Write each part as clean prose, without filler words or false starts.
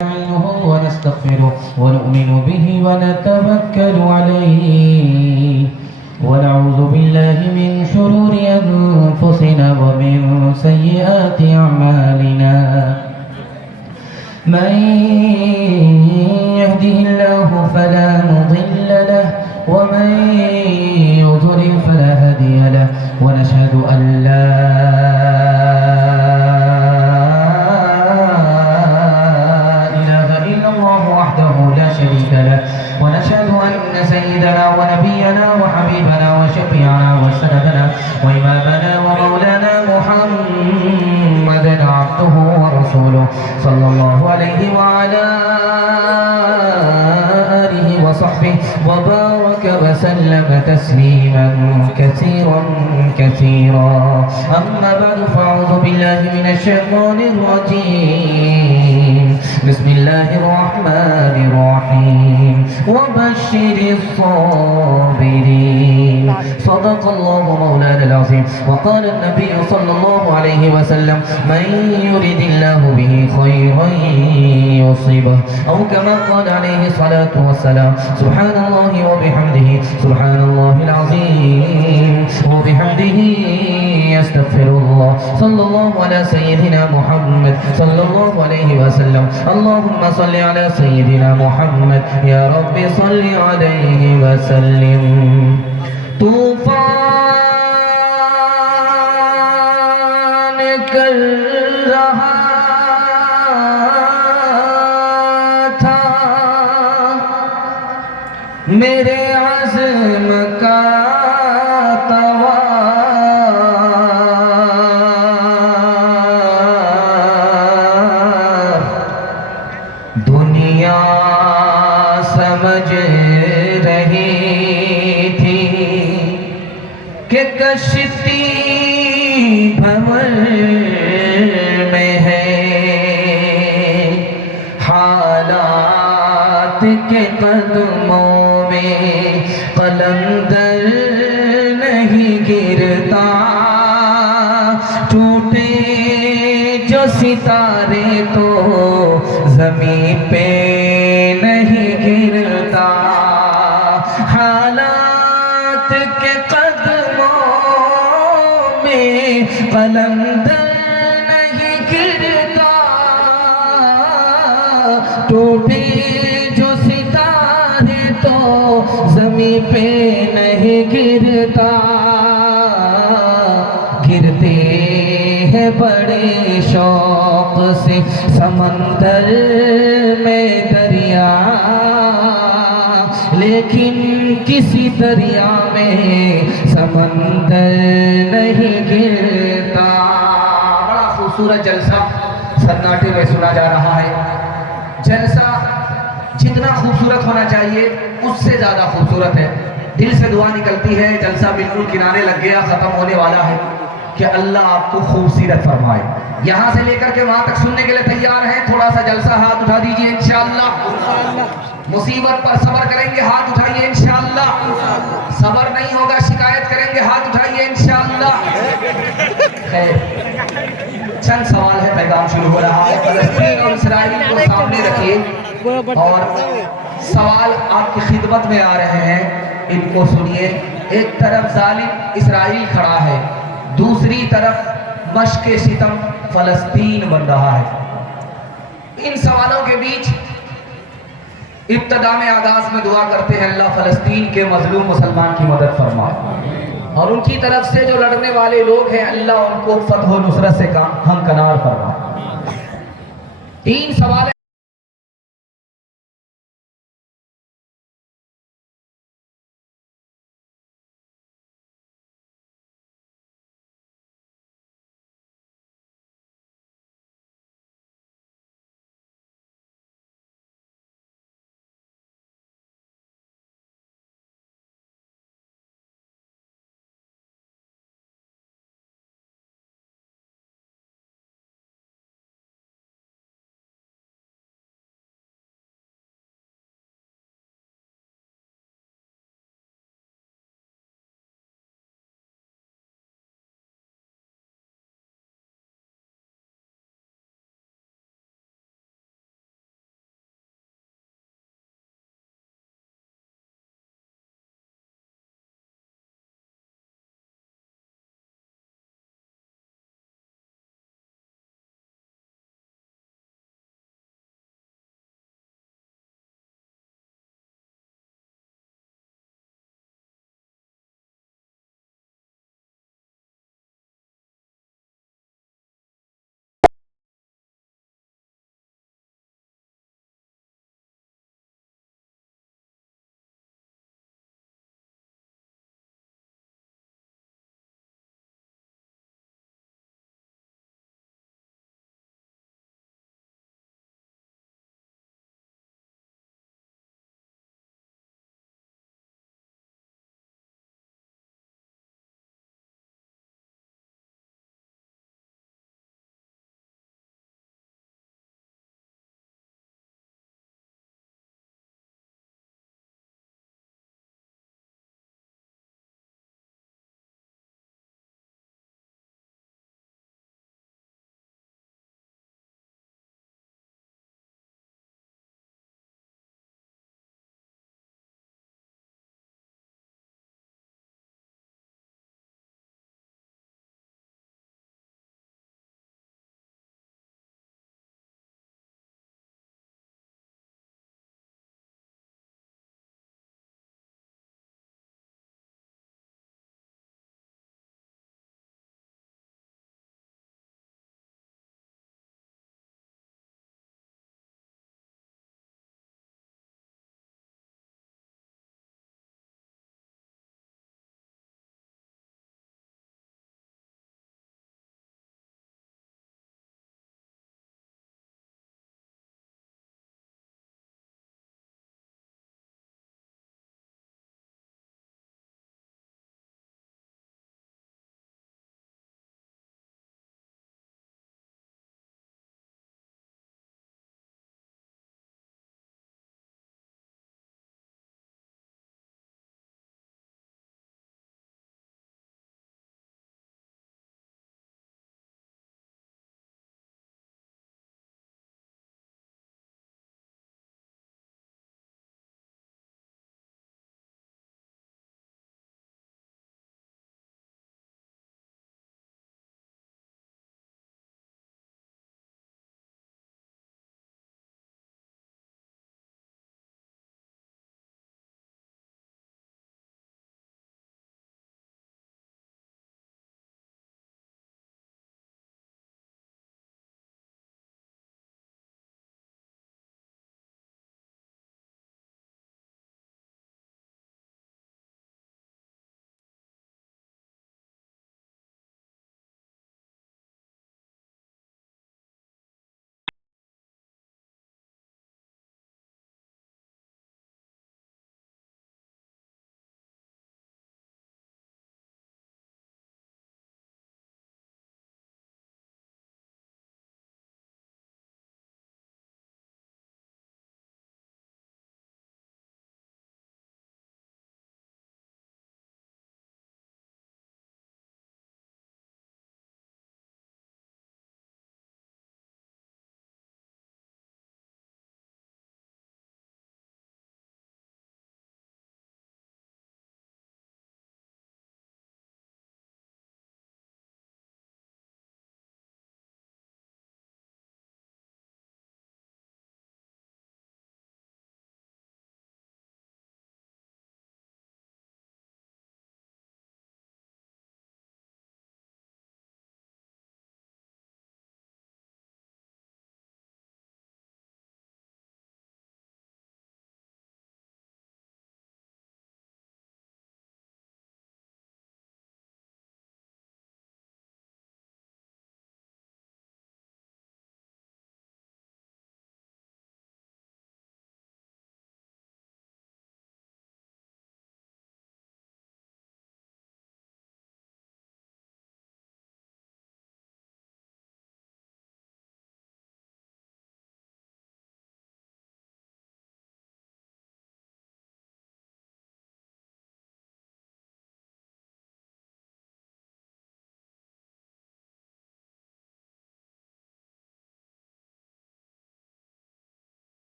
نستعينه ونستغفره ونؤمن به ونتوكل عليه ونعوذ بالله من شرور أنفسنا ومن سيئات أعمالنا من يهده الله فلا مضل له ومن يضلل فلا هادي له ونشهد أن لا ونشهد أن سيدنا ونبينا وحبيبنا وشفيعنا وسندنا وإمامنا ومولانا محمدا عبده ورسوله صلى الله عليه وعلى آله وصحبه وبارك وسلم تسليما كثيرا كثيرا. أما بعد فأعوذ بالله من الشيطان الرجيم. بسم الله الرحمن الرحيم. وبشر الصابرين. صدق الله مولانا العظيم. وقال النبي صلى الله عليه وسلم من يرد الله به خيرا يصيبه أو كما قال عليه الصلاة والسلام. سبحان الله وبحمده سبحان الله العظيم وبحمده يستغفر الله. صلى الله على سيدنا محمد صلى الله عليه وسلم. اللهم صل على سيدنا محمد يا رب صل عليه وسلم. طوفان کر رہا تھا میرے عزم کا دنیا سمجھ رہی تھی کہ کشتی بھنور میں ہے حالات کے قدموں میں قلندر نہیں گرتا ٹوٹے جو ستارے تو زمین پہ نہیں گرتا حالات کے قدموں میں قلندر نہیں گرتا ٹوٹے جو ستارے تو زمین پہ نہیں گرتا گرتے ہیں بڑے شوق سے سمندر میں دریا لیکن کسی دریا میں سمندر نہیں گرتا. بڑا خوبصورت جلسہ سناٹے میں سنا جا رہا ہے. جلسہ جتنا خوبصورت ہونا چاہیے اس سے زیادہ خوبصورت ہے. دل سے دعا نکلتی ہے. جلسہ بالکل کنارے لگ گیا, ختم ہونے والا ہے کہ اللہ آپ کو خوبصورت فرمائے. یہاں سے لے کر کے وہاں تک سننے کے لیے تیار ہیں؟ تھوڑا سا جلسہ ہاتھ اٹھا دیجئے انشاءاللہ. مصیبت پر صبر کریں گے ہاتھ اٹھائیے انشاءاللہ. صبر نہیں ہوگا شکایت کریں گے ہاتھ اٹھائیے انشاءاللہ. خیر, چند سوال ہے, پیغام شروع ہو رہا ہے. فلسطین اور اسرائیل کو سامنے رکھیے اور سوال آپ کی خدمت میں آ رہے ہیں, ان کو سنیے. ایک طرف ظالم اسرائیل کھڑا ہے, دوسری طرف مشق ستم فلسطین بن رہا ہے. ان سوالوں کے بیچ ابتدا میں آغاز میں دعا کرتے ہیں اللہ فلسطین کے مظلوم مسلمان کی مدد فرمائے اور ان کی طرف سے جو لڑنے والے لوگ ہیں اللہ ان کو فتح و نصرت سے ہمکنار فرمائے. 3 سوال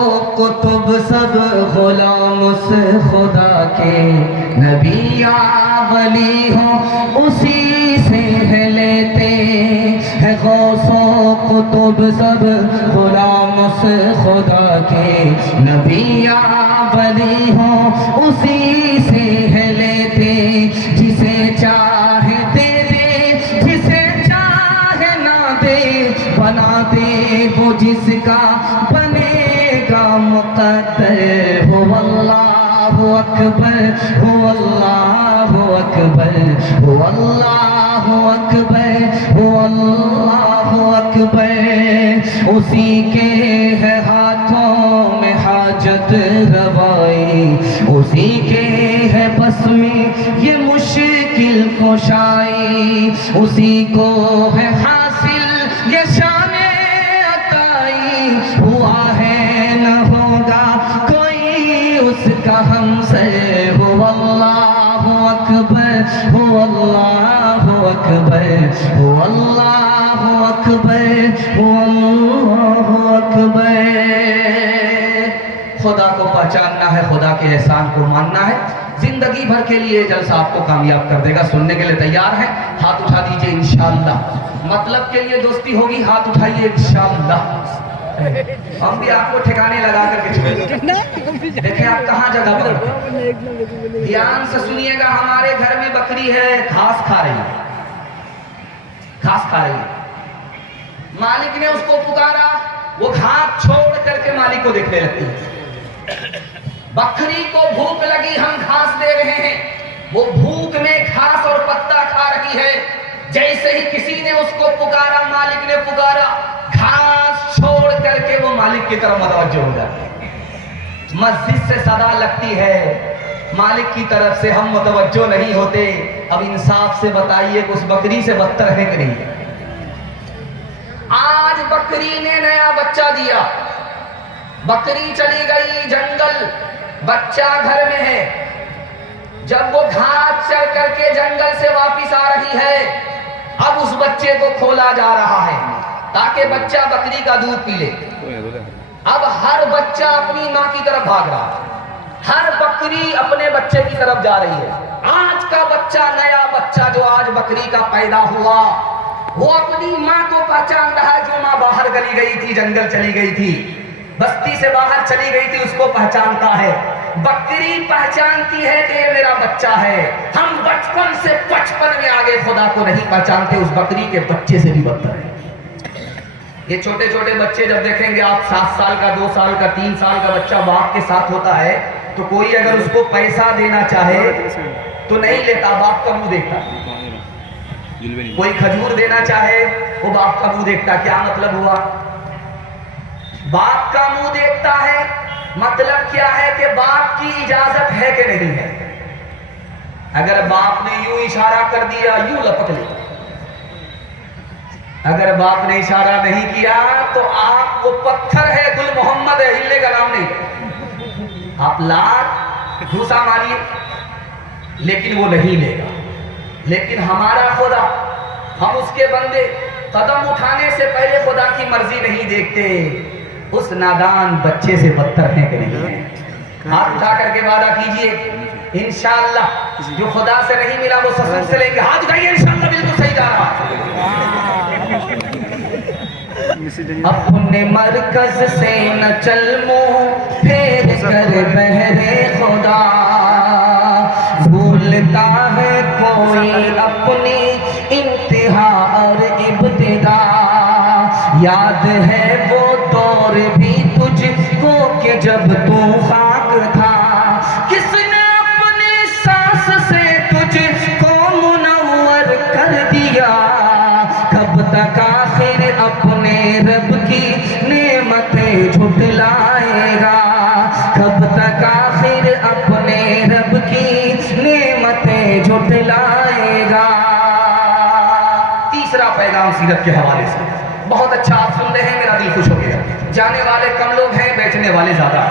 کتب سب غلام اس خدا کے، نبی یا ولی ہو اسی سے ہے لیتے ہیں، غوث و قطب سب غلام اس خدا کے، نبی یا ولی ہو اسی سے ہے لیتے، جسے چاہے دے دے جسے چاہے نہ دے، بنا دے وہ جس کا بنے مقدر، هو اللہ اکبر، هو اللہ اکبر، هو اللہ اکبر، هو اللہ اکبر، اسی کے ہے ہاتھوں میں حاجت روائی، اسی کے ہے بس میں یہ مشکل کشائی، اسی کو ہے حاصل یہ شان عطائی، ہوا ہے نہ ہوگا کوئی اس کا ہم سے، هو اللہ اکبر، هو اللہ اکبر، هو اللہ اکبر، هو اللہ اکبر۔ خدا کو پہچاننا ہے، خدا کے احسان کو ماننا ہے، زندگی بھر کے لیے جلسہ آپ کو کامیاب کر دے گا۔ سننے کے لیے تیار ہیں؟ ہاتھ اٹھا دیجئے انشاءاللہ۔ مطلب کے لیے دوستی ہوگی، ہاتھ اٹھائیے انشاءاللہ۔ ہم بھی آپ کو ٹھکانے لگا کر کے چھوڑیں۔ دیکھیں آپ کہاں جگہ پر، دھیان سے سنیے گا۔ ہمارے گھر میں بکری ہے، گھاس کھا رہی ہے، گھاس کھا رہی ہے، مالک نے اس کو پکارا، وہ گھاس چھوڑ کر کے مالک کو دیکھنے لگتی ہے۔ بکری کو بھوک لگی، ہم گھاس دے رہے ہیں، وہ بھوک میں گھاس اور پتا کھا رہی ہے۔ جیسے ہی کسی نے اس کو پکارا، مالک نے پکارا، گھاس چھوڑ کر کے وہ مالک کی طرف متوجہ ہو جاتی ہے۔ مسجد سے صدا لگتی ہے، مالک کی طرف سے ہم متوجہ نہیں ہوتے۔ اب انصاف سے بتائیے کہ اس بکری سے بدتر ہے کہ نہیں؟ آج بکری نے نیا بچہ دیا، بکری چلی گئی جنگل، بچہ گھر میں ہے۔ جب وہ گھاس چر کر کے جنگل سے واپس آ رہی ہے، اب اس بچے کو کھولا جا رہا ہے تاکہ بچہ بکری کا دودھ پی لے۔ اب ہر بچہ اپنی ماں کی طرف بھاگ رہا ہے، ہر بکری اپنے بچے کی طرف جا رہی ہے۔ آج کا بچہ، نیا بچہ جو آج بکری کا پیدا ہوا، وہ اپنی ماں کو پہچان رہا ہے، جو ماں باہر گلی گئی تھی، جنگل چلی گئی تھی، بستی سے باہر چلی گئی تھی، اس کو پہچانتا ہے۔ بکری پہچانتی ہے کہ یہ میرا بچہ ہے۔ ہم بچپن سے بچپن میں آگے خدا کو نہیں پہچانتے، اس بکری کے بچے سے بھی بدتر ہے۔ یہ چھوٹے چھوٹے بچے جب دیکھیں گے آپ، 7 سال کا، 2 سال کا، 3 سال کا بچہ باپ کے ساتھ ہوتا ہے، تو کوئی اگر اس کو پیسہ دینا چاہے تو نہیں لیتا، باپ کا منہ دیکھتا۔ کوئی کھجور دینا چاہے وہ باپ کا منہ دیکھتا۔ کیا مطلب ہوا؟ باپ کا منہ دیکھتا ہے، مطلب کیا ہے کہ باپ کی اجازت ہے کہ نہیں ہے۔ اگر باپ نے یوں اشارہ کر دیا، یوں لپک لیا۔ اگر باپ نے اشارہ نہیں کیا تو آپ وہ پتھر ہے، گل محمد ہے، ہلنے کا نام نہیں۔ آپ لاکھ گھوسا ماریے لیکن وہ نہیں لے گا۔ لیکن ہمارا خدا، ہم اس کے بندے، قدم اٹھانے سے پہلے خدا کی مرضی نہیں دیکھتے۔ اس نادان بچے سے بدتر ہے کہ نہیں ہے؟ ہاتھ اٹھا کر کے وعدہ کیجئے انشاءاللہ جو خدا سے نہیں ملا وہ سسر سے لیں گے۔ ہاتھ اٹھائیے، انشاءاللہ بالکل صحیح جا رہا۔ اپنے مرکز سے نہ چل منہ پھیر کر بہرے خدا، بھولتا ہے کوئی اپنی انتہا اور ابتدا، یاد ہے وہ دور بھی تجھ کو کہ جب تو خاک تھا، کس نے اپنی سانس سے تجھ کو منور کر دیا، کب تک آخر اپنے رب کی نعمتیں جھٹلائے گا، کب تک آخر اپنے رب کی نعمتیں جھٹلائے گا۔ تیسرا پیغام سیرت کے حوالے سے بہت اچھا آپ سن رہے ہیں، میرا دل خوش ہو گیا۔ جانے والے کم لوگ ہیں، بیٹھنے والے زیادہ۔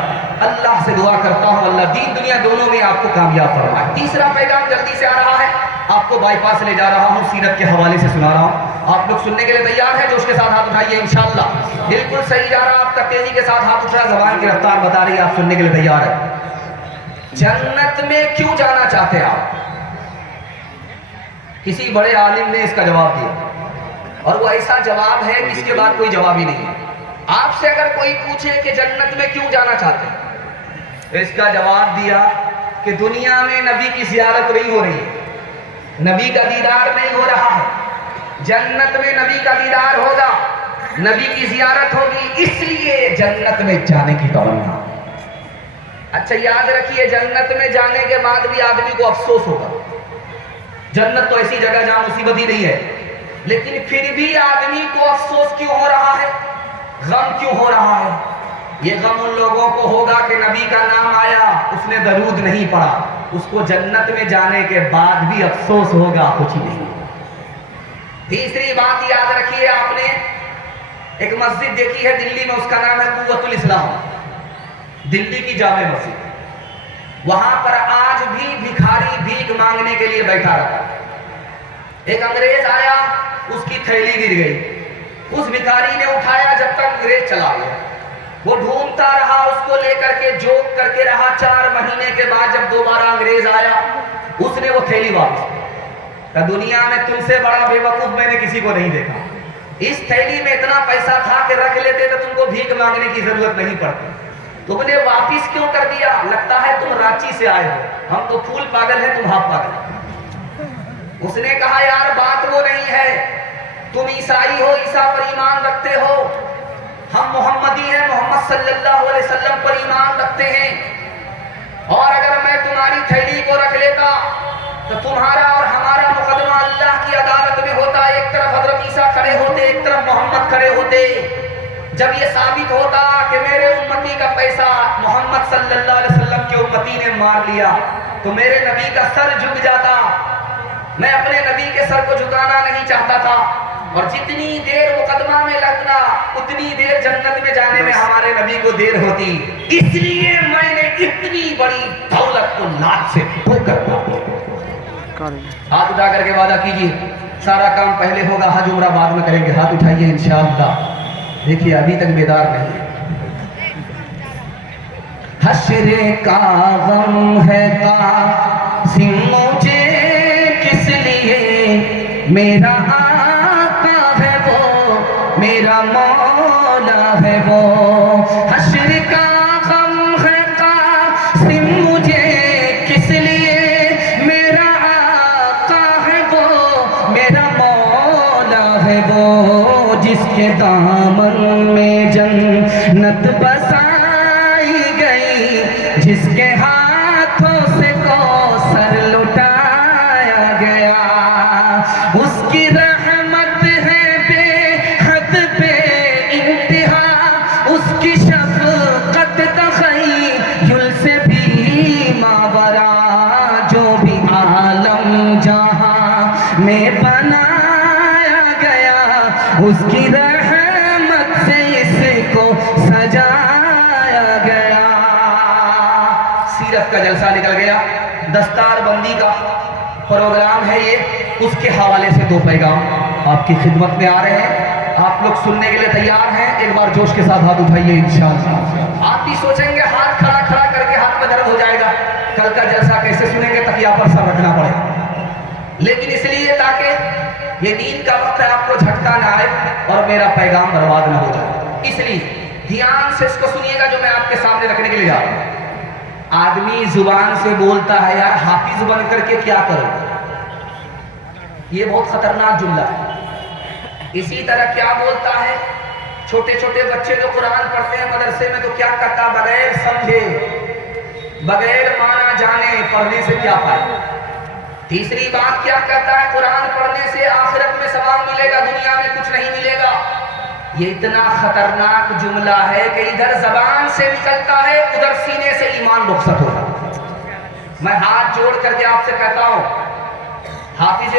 اللہ سے دعا کرتا ہوں اللہ دین دنیا دونوں میں آپ کو کامیاب فرمائے۔ تیسرا پیغام جلدی سے آ رہا ہے۔ آپ کو بائی پاس لے جا رہا ہوں، سیرت کے حوالے سے سنا رہا ہوں. آپ لوگ سننے کے لیے تیار ہیں؟ جوش کے ساتھ ہاتھ اٹھائیے انشاءاللہ. بالکل صحیح جا رہا، آپ کا تیزی کے ساتھ ہاتھ اٹھ رہا، زبان کی رفتار بتا رہی ہے آپ سننے کے لیے تیار ہیں. جنت میں کیوں جانا چاہتے ہیں آپ؟ کسی بڑے عالم نے اس کا جواب دیا، اور وہ ایسا جواب ہے کہ اس کے بعد کوئی جواب ہی نہیں ہے. آپ سے اگر کوئی پوچھے کہ جنت میں کیوں جانا چاہتے ہیں، تو اس کا جواب دیا کہ دنیا میں نبی کی زیارت نہیں ہو رہی ہے، نبی کا دیدار نہیں ہو رہا ہے. جنت میں نبی کا دیدار ہوگا، نبی کی زیارت ہوگی، اس لیے جنت میں جانے کی تمنا. اچھا یاد رکھیے، جنت میں جانے کے بعد بھی آدمی کو افسوس ہوگا. جنت تو ایسی جگہ جہاں مصیبت ہی نہیں ہے، لیکن پھر بھی آدمی کو افسوس کیوں ہو رہا ہے، غم کیوں ہو رہا ہے؟ یہ غم ان لوگوں کو ہوگا کہ نبی کا نام آیا، اس نے درود نہیں پڑھا. اس کو جنت میں جانے کے بعد بھی افسوس ہوگا، کچھ ہی نہیں. تیسری بات یاد رکھیے، آپ نے ایک مسجد دیکھی ہے دلی میں، اس کا نام ہے قوت الاسلام، دلی کی جامع مسجد. وہاں پر آج بھی بھکاری بھیک مانگنے کے لیے بیٹھا رہا. ایک انگریز آیا، اس کی تھیلی گر گئی، اس بھکاری نے اٹھایا جب تک انگریز چلا گیا. وہ ڈھونڈتا رہا، اس کو لے کر کے جوک کر کے رہا. 4 مہینے کے بعد جب دوبارہ انگریز آیا، اس نے وہ تھیلی واپس کہ دنیا میں تم سے بڑا بے وقوف میں نے کسی کو نہیں دیکھا. اس تھیلی میں اتنا پیسہ تھا کہ رکھ لیتے تو تم کو بھیک مانگنے کی ضرورت نہیں پڑتی. تم نے واپس کیوں کر دیا؟ لگتا ہے تم رانچی سے آئے ہو، ہم تو پھول پاگل ہیں، تم ہاف پاگل. اس نے کہا یار بات وہ نہیں ہے، تم عیسائی ہو، عیسیٰ پر ایمان رکھتے ہو، ہم محمدی ہیں، محمد صلی اللہ علیہ وسلم پر ایمان رکھتے ہیں. اور اگر میں تمہاری تھیلی کو رکھ لیتا تو تمہارا اور ہمارا مقدمہ اللہ کی عدالت میں ہوتا. ایک طرف حضرت عیسیٰ کھڑے ہوتے، ایک طرف محمد کھڑے ہوتے. جب یہ ثابت ہوتا کہ میرے امتی کا پیسہ محمد صلی اللہ علیہ وسلم کے امتی نے مار لیا، تو میرے نبی کا سر جھک جاتا. میں اپنے نبی کے سر کو جھکانا نہیں چاہتا تھا، اور جتنی دیر مقدمہ میں لگنا اتنی دیر جنت میں جانے میں ہمارے نبی کو دیر ہوتی. اس لیے میں نے اتنی بڑی دولت کو ناچ سے ٹھوکر. ہاتھ اٹھا کر کے وعدہ کیجیے، سارا کام پہلے ہوگا، حج عمرہ بعد میں کریں گے. ہاتھ اٹھائیے انشاءاللہ. دیکھیے ابھی تک بیدار نہیں. حشر کا غم ہے قاسم مجھے کس لیے، میرا آقا ہے وہ، میرا مولا ہے وہ. حشر کا غم ہے قاسم مجھے کس لیے، میرا آقا ہے وہ، میرا مولا ہے وہ. جس کے دامن میں جنت بسائی گئی، جس کے ہاتھوں سے کوثر لٹایا گیا، اس کی رحمت ہے بے حد بے انتہا، اس کی شفقت تخیل سے بھی ماورا. جو بھی عالم جہاں میں بنایا گیا، اس کی رحمت سے اس کو سجایا گیا. سیرت کا جلسہ نکل گیا، دستار بندی کا پروگرام ہے یہ. اس کے حوالے سے 2 پیغام آپ کی خدمت میں آ رہے ہیں. آپ لوگ سننے کے لیے تیار ہیں؟ ایک بار جوش کے ساتھ ہاتھ اٹھائیے انشاءاللہ. آپ بھی سوچیں گے ہاتھ کھڑا کر کے ہاتھ میں درد ہو جائے گا، کل کا جلسہ کیسے سنیں گے، تکیہ پر سر رکھنا پڑے گا. لیکن اس لیے تاکہ یہ دین کا وقت ہے، آپ کو جھٹکا نہ آئے اور میرا پیغام برباد نہ ہو جائے. اس لیے دھیان سے اس کو سنیے گا جو میں آپ کے سامنے رکھنے کے لیے جا رہا ہوں. آدمی زبان سے بولتا ہے یار حافظ بن کر کے کیا کروں، یہ بہت خطرناک جملہ ہے. اسی طرح کیا بولتا ہے، چھوٹے چھوٹے بچے جو قرآن پڑھتے ہیں مدرسے میں تو کیا کرتا، بغیر سمجھے بغیر مانا جانے پڑھنے سے کیا فائدہ. تیسری بات کیا کرتا ہے، قرآن پڑھنے سے آخرت میں ثواب ملے گا، دنیا میں کچھ نہیں ملے گا. یہ اتنا خطرناک جملہ ہے کہ ادھر زبان سے نکلتا ہے، ادھر سینے سے ایمان رخصت ہوتا. میں ہاتھ جوڑ کر کے آپ سے کہتا ہوں، حافظ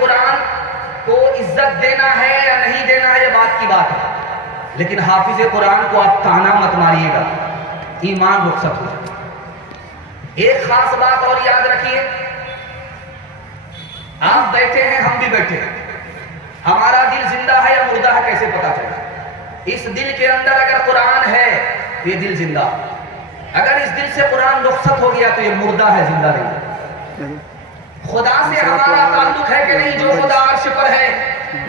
قرآن کو عزت دینا ہے یا نہیں دینا ہے یہ بات کی بات ہے، لیکن حافظ قرآن کو آپ تانا مت ماریے گا، ایمان رخصت ہو جائے. ایک خاص بات اور یاد رکھیے، آپ بیٹھے ہیں، ہم بھی بیٹھے ہیں، ہمارا دل زندہ ہے یا مردہ ہے کیسے پتا چلا؟ اس دل کے اندر اگر قرآن ہے تو یہ دل زندہ ہے، اگر اس دل سے قرآن رخصت ہو گیا تو یہ مردہ ہے، زندہ نہیں۔ خدا سے ہمارا تعلق ہے کہ نہیں؟ جو خدا عرش پر ہے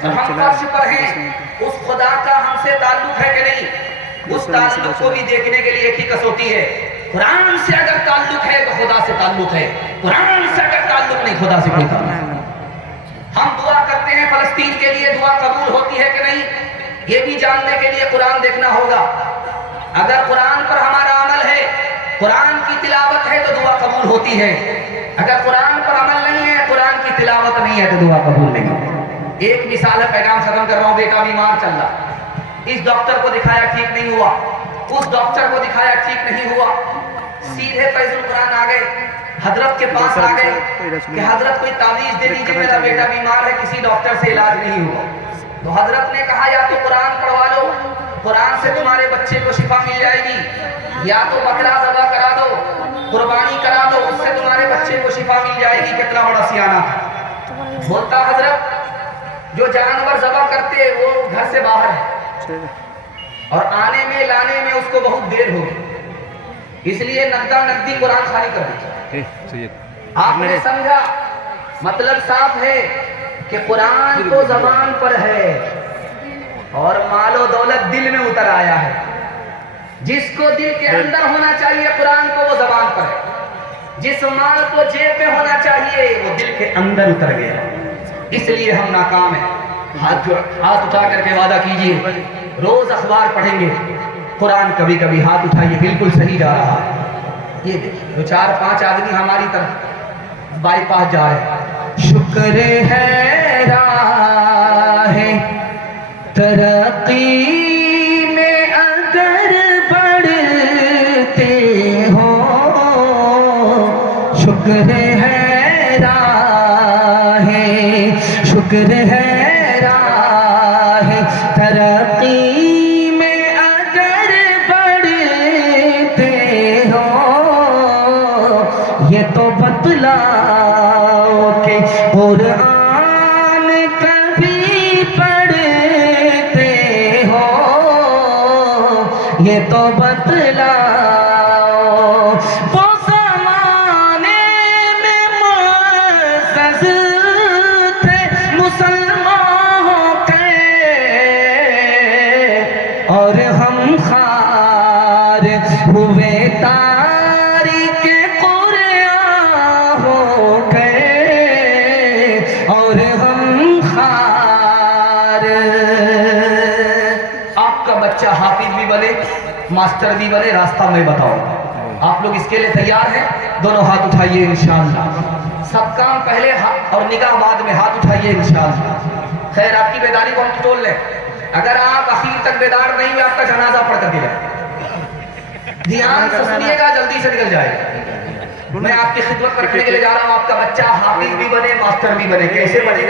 اور ہم فرش پر ہیں، اس خدا کا ہم سے تعلق ہے کہ نہیں؟ اس تعلق کو بھی دیکھنے کے لیے ایک ہی کسوٹی ہے، قرآن سے اگر تعلق ہے تو خدا سے تعلق ہے، قرآن سے اگر تعلق نہیں خدا سے کوئی تعلق نہیں۔ ہم دعا کرتے ہیں فلسطین کے لیے، دعا قبول ہوتی ہے کہ نہیں؟ یہ بھی جاننے کے لیے قرآن دیکھنا ہوگا۔ اگر قرآن پر ہمارا عمل ہے، قرآن کی تلاوت ہے تو دعا قبول ہوتی ہے، اگر قرآن پر عمل نہیں ہے، قرآن کی تلاوت نہیں ہے تو دعا قبول نہیں ہوتی۔ ایک مثال ہے، پیغام ختم کر رہا ہوں، بیٹا بیمار چل رہا، اس ڈاکٹر کو دکھایا ٹھیک نہیں ہوا، اس ڈاکٹر کو دکھایا ٹھیک نہیں ہوا، سیدھے فیض القرآن آ گئے، حضرت کے پاس آ گئے کہ حضرت کوئی تعویذ دے دیجیے، میرا بیٹا بیمار ہے، کسی ڈاکٹر سے علاج نہیں ہوا۔ تو حضرت نے کہا یا تو قرآن پڑھوا لو، قرآن سے تمہارے بچے کو شفا مل جائے گی، یا تو بکرا ذبح کرا دو، قربانی کرا دو، اس سے تمہارے بچے کو شفا مل جائے گی۔ کتنا بڑا سیانہ تھا، بولتا حضرت جو جانور ذبح کرتے وہ گھر سے باہر ہے اور آنے میں لانے میں اس کو بہت دیر ہوگی، اس لیے نقدہ نقدی قرآن خالی کر دیجیے۔ آپ نے سمجھا؟ مطلب صاف ہے کہ قرآن تو زبان پر ہے اور مال و دولت دل میں اتر آیا ہے۔ جس کو دل کے اندر ہونا چاہیے قرآن کو، وہ زبان پر ہے، جس مال کو جیب میں ہونا چاہیے وہ دل کے اندر اتر گیا، اس لیے ہم ناکام ہیں۔ ہاتھ اٹھا کر کے وعدہ کیجئے، روز اخبار پڑھیں گے، قرآن کبھی کبھی ہاتھ اٹھائیے، بالکل صحیح جا رہا ہے۔ یہ دیکھیں دو چار پانچ آدمی ہماری طرف بائی پاس جا رہے ہیں۔ شکر ہے راہ ترقی میں اگر بڑھتے ہو، شکر ہے راہ، شکر ہے راہ ترقی میں اگر بڑھتے ہو، یہ تو بتلاؤ کہ قرآن کبھی پڑھتے ہو، یہ تو بتلاؤ وہ زمانے میں معزز تھے مسلمانوں کے اور ہم خار ہوئے تاریخ قرآن ہو گئے اور ہم خار۔ آپ کا بچہ حافظ بھی بنے، ماسٹر بھی بنے، راستہ میں بتاؤں، آپ لوگ اس کے لیے تیار ہیں؟ دونوں ہاتھ اٹھائیے انشاءاللہ، سب کام پہلے اور نگاہ بعد میں، ہاتھ اٹھائیے انشاءاللہ۔ خیر آپ کی بیداری کو ہم ٹول لیں، اگر آپ اخیر تک بیدار نہیں ہوئے آپ کا جنازہ پڑھ کر دیا، دھیان سے سنیے گا، جلدی سے نکل جائے گا۔ میں آپ کی خدمت میں رکھنے کے لیے جا رہا ہوں، آپ کا بچہ حافظ بھی بنے، ماسٹر بھی بنے، کیسے بنے گا